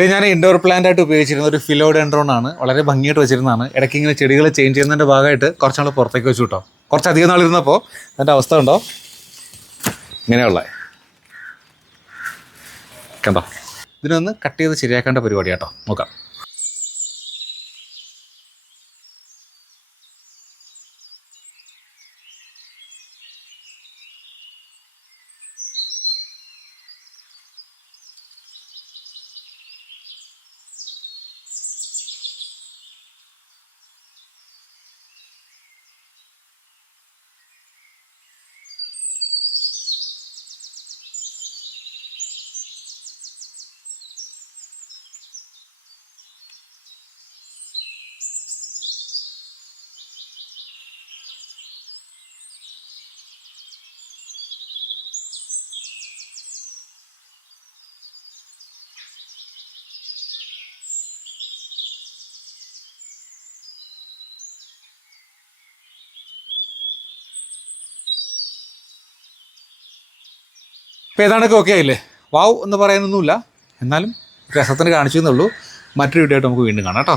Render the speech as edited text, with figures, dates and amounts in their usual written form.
ഇത് ഞാൻ indoor plant ആയിട്ട് ഉപയോഗിച്ചിരുന്ന ഒരു ഫിലോഡെൻഡ്രോൺ ആണ്. വളരെ ഭംഗിയായിട്ട് വെച്ചിരുന്നതാണ്. ഇടയ്ക്ക് ഇങ്ങനെ ചെടികൾ ചേഞ്ച് ചെയ്യുന്നതിൻ്റെ ഭാഗമായിട്ട് കുറച്ച് നാൾ പുറത്തേക്ക് വെച്ചു കേട്ടോ. കുറച്ചധികം നാളിരുന്നപ്പോൾ അതിൻ്റെ അവസ്ഥ ഉണ്ടോ ഇങ്ങനെയുള്ള കണ്ടോ. ഇതിനൊന്ന് കട്ട് ചെയ്ത് ശരിയാക്കേണ്ട പരിപാടി കേട്ടോ. നോക്കാം. ഇപ്പോൾ ഏതാണ്ടൊക്കെ ഓക്കെ ആയില്ലേ? വാവ് എന്ന് പറയാനൊന്നുമില്ല, എന്നാലും രസത്തിന് കാണിച്ചു എന്നുള്ളൂ. മറ്റൊരു വീഡിയോ ആയിട്ട് നമുക്ക് വീണ്ടും കാണാം കേട്ടോ.